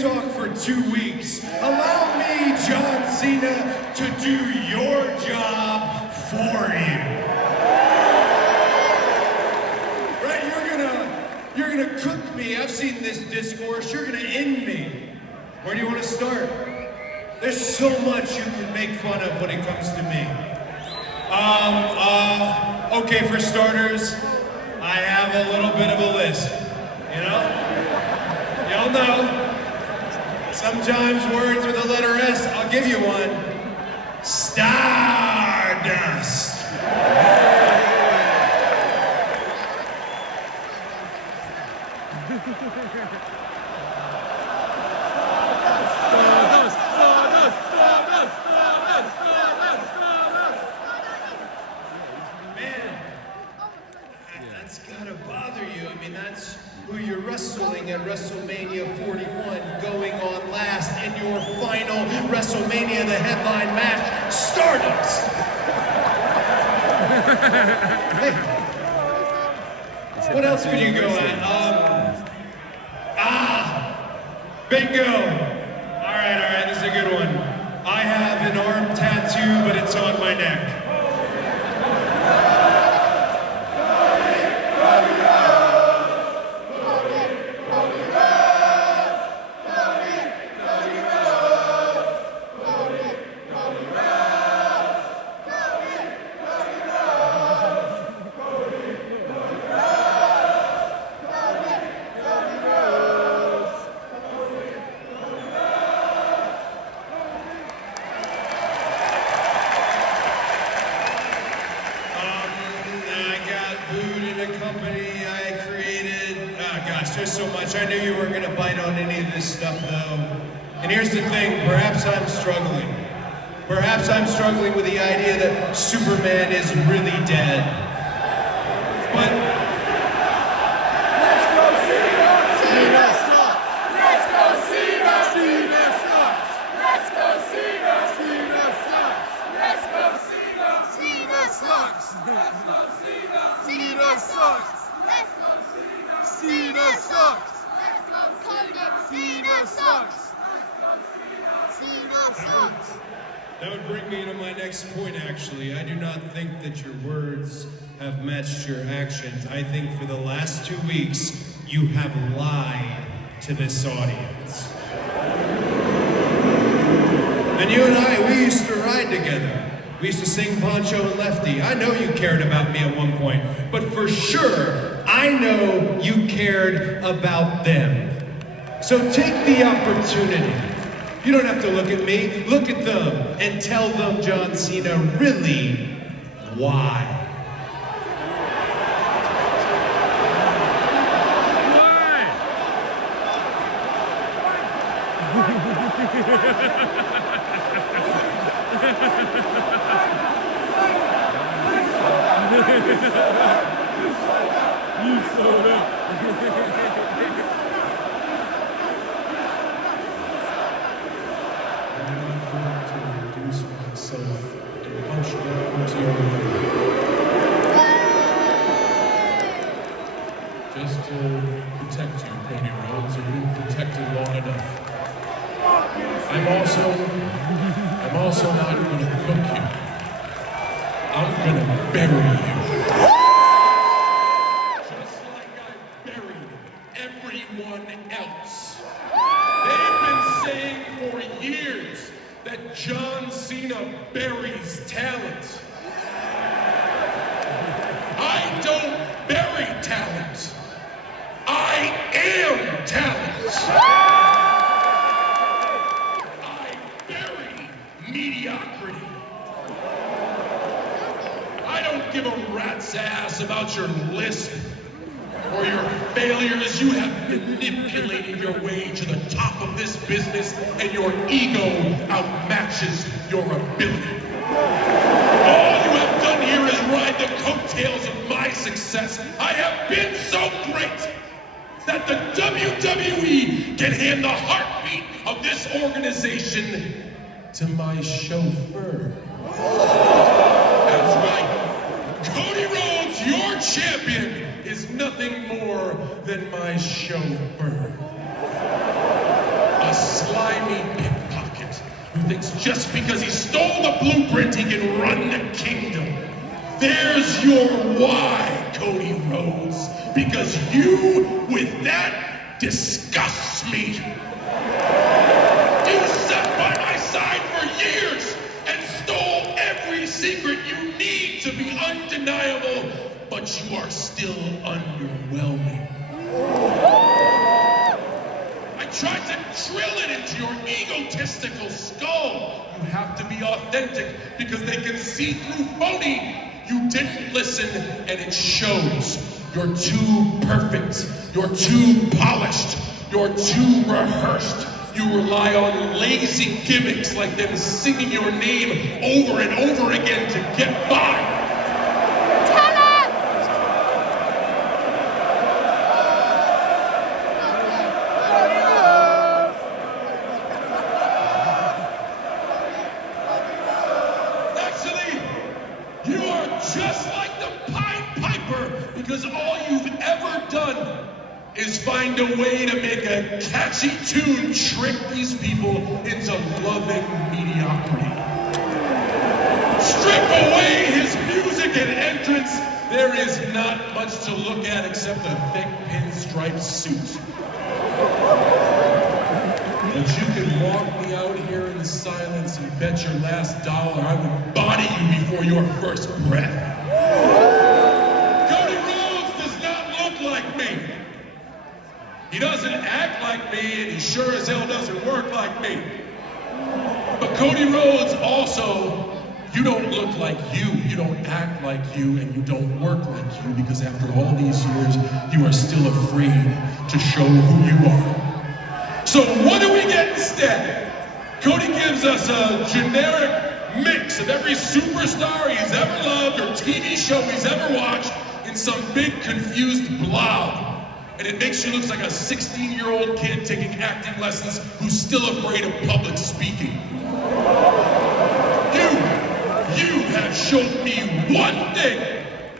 talk for 2 weeks. Allow me, John Cena, to do your job for you. Right, you're gonna cook me. I've seen this discourse. You're gonna end me. Where do you want to start? There's so much you can make fun of when it comes to me. Okay, for starters, I have a little bit of a list, you know? Y'all know, sometimes words with the letter S, I'll give you one. Stardust. That's gotta bother you. I mean, that's who you're wrestling at WrestleMania 41, going on last in your final WrestleMania, the headline match, Stardust. Hey, what else could you go at? Bingo. All right, this is a good one. I have an arm tattoo, but it's on my neck. There's so much. I knew you weren't going to bite on any of this stuff, though. And here's the thing, perhaps I'm struggling. Perhaps I'm struggling with the idea that Superman is really dead. But... Let's go Cena! Cena sucks! Let's go Cena! Cena sucks! Let's go Cena! Cena sucks! Let's go Cena! Cena sucks! Let's go Cena! Cena sucks! Let's go Cena! Cena sucks! Let's go Cody! Cena sucks! Cena sucks! That would bring me to my next point, actually. I do not think that your words have matched your actions. I think for the last 2 weeks, you have lied to this audience. And you and I, we used to ride together. We used to sing Poncho and Lefty. I know you cared about me at one point, but for sure, I know you cared about them. So take the opportunity. You don't have to look at me. Look at them and tell them, John Cena, really why. You showed up. Just to protect you, Cody Rhodes. You've been protected long enough. I'm also not going to cook you. I'm going to bury you. Just like I buried everyone else. They've been saying for years that John Cena buries talent. I don't bury talent. I am talent. I bury mediocrity. I don't give a rat's ass about your lisp or your failures. You have manipulated your way to the top of this business, and your ego outmatches your ability. All you have done here is ride the coattails of my success. I have been so great that the WWE can hand the heartbeat of this organization to my chauffeur. That's right. Cody Rhodes, your champion, is nothing more than my chauffeur. A slimy pickpocket who thinks just because he stole the blueprint he can run the kingdom. There's your why, Cody Rhodes. Because you, with that, disgusts me. You sat by my side for years and stole every secret you need to be undeniable, but you are still underwhelming. I tried to drill it into your egotistical skull. You have to be authentic because they can see through phony. You didn't listen and it shows. You're too perfect. You're too polished. You're too rehearsed. You rely on lazy gimmicks like them singing your name over and over again to get by. Tell him! Actually, you are just like the Pied Piper because all you've ever done is find a way to make a catchy tune trick these people into loving mediocrity. Strip away his music and entrance, there is not much to look at except a thick pinstripe suit. But you can walk me out here in the silence and bet your last dollar I would body you before your first breath. Cody Rhodes does not look like me. He doesn't act like me, and he sure as hell doesn't work like me. But Cody Rhodes also, you don't look like you don't act like you, and you don't work like you, because after all these years, you are still afraid to show who you are. So what do we get instead? Cody gives us a generic mix of every superstar he's ever loved or TV show he's ever watched in some big confused blob. And it makes you look like a 16-year-old kid taking acting lessons who's still afraid of public speaking. You have shown me one thing,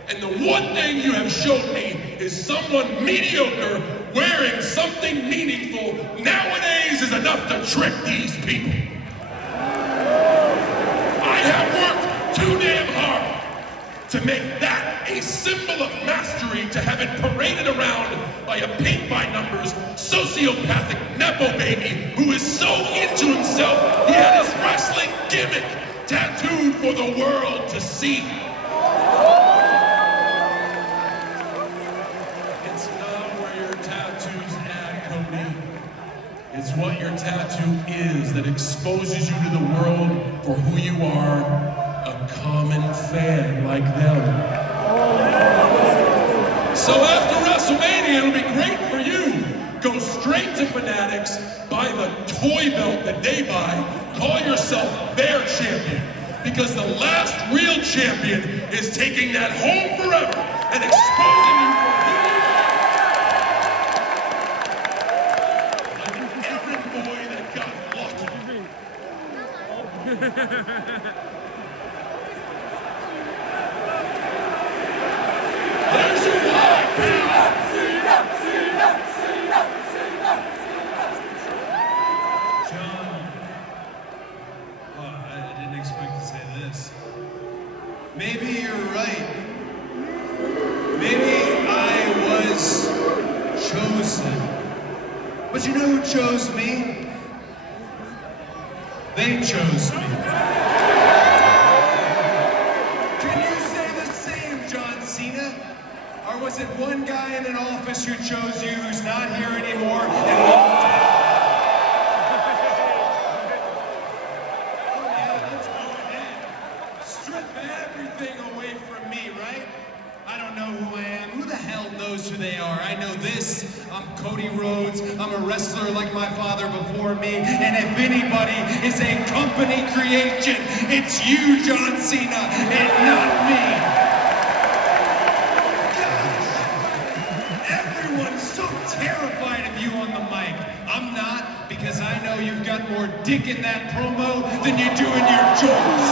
and the one thing you have shown me is someone mediocre wearing something meaningful nowadays is enough to trick these people. I have worked too damn hard to make that a symbol of mastery, to have it paraded around by a paint-by-numbers, sociopathic nepo baby who is so into himself he had his wrestling gimmick tattooed for the world to see. It's not where your tattoo's at, Cody. It's what your tattoo is that exposes you to the world for who you are, a common fan like them. So after WrestleMania, it'll be great for you. Go straight to Fanatics, buy the toy belt that they buy, call yourself their champion. Because the last real champion is taking that home forever and exposing you for who you are. Like an errand boy that got lucky. There's your wife! John, I didn't expect to say this. Maybe you're right. Maybe I was chosen. But you know who chose me? They chose me. Can you say the same, John Cena? Or was it one guy in an office who chose you who's not here anymore and won't tell? Oh yeah, let's go ahead. Strip everything away from me, right? I don't know who I am. Who the hell knows who they are? I know this. I'm Cody Rhodes. I'm a wrestler like my father before me. And if anybody is a company creation, it's you, John Cena, and not me. Everyone's so terrified of you on the mic. I'm not, because I know you've got more dick in that promo than you do in your joints.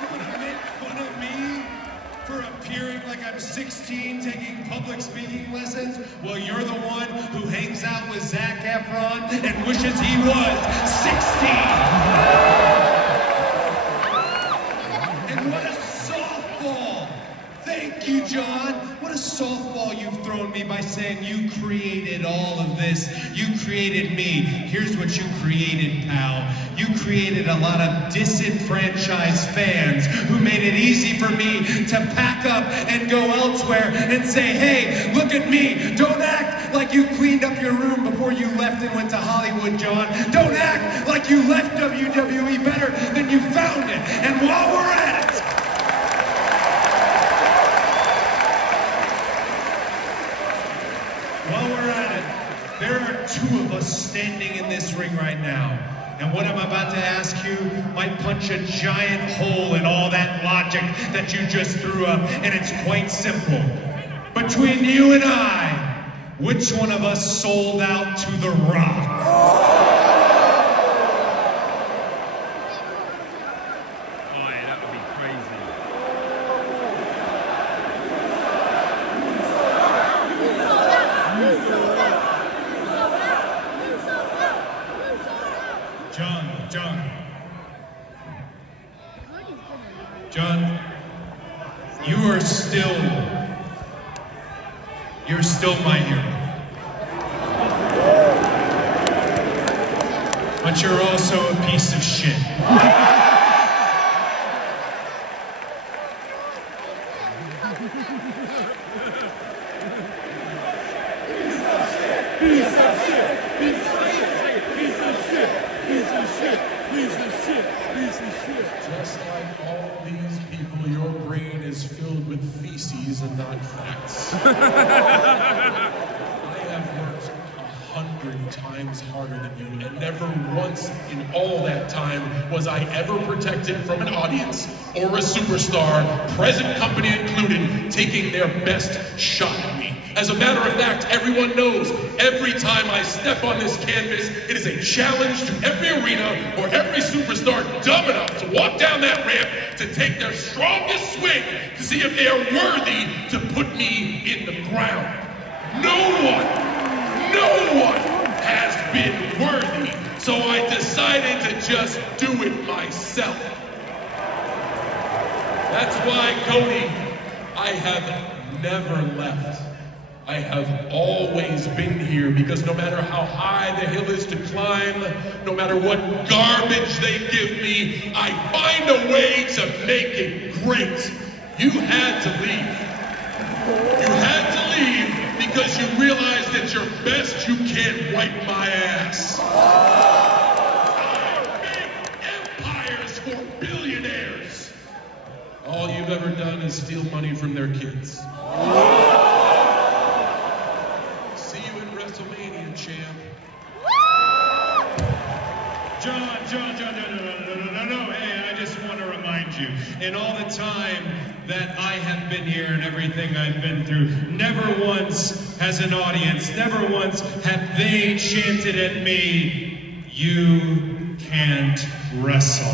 You wanna make fun of me for a appearing like I'm 16 taking public speaking lessons? Well, you're the one who hangs out with Zac Efron and wishes he was 16. And what a softball! Thank you, John. What a softball you've thrown me by saying you created all of this. You created me. Here's what you created, pal. You created a lot of disenfranchised fans who made it easy for me to pack up and go elsewhere and say, hey, look at me. Don't act like you cleaned up your room before you left and went to Hollywood, John. Don't act like you left WWE better than you found it. And while we're at it, there are two of us standing in this ring right now. And what I'm about to ask you might punch a giant hole in all that logic that you just threw up. And it's quite simple. Between you and I, which one of us sold out to The Rock? John, you're still my hero. But you're also a piece of shit. Just like all these people, your brain is filled with feces and not facts. I have worked 100 times harder than you, and never once in all that time was I ever protected from an audience or a superstar, present company included, taking their best shot at me. As a matter of fact, everyone knows every time I step on this canvas, it is a challenge to every arena or every superstar dumb enough to walk down that ramp to take their strongest swing to see if they are worthy to put me in the ground. No one has been worthy, so I decided to just do it myself. That's why, Cody, I have never left. I have always been here because no matter how high the hill is to climb, no matter what garbage they give me, I find a way to make it great. You had to leave. You had to leave because you realized at your best you can't wipe my ass. I make empires for billionaires. All you've ever done is steal money from their kids. WrestleMania, champ. John, no. Hey, I just want to remind you, in all the time that I have been here and everything I've been through, never once has an audience, never once have they chanted at me, "You can't wrestle."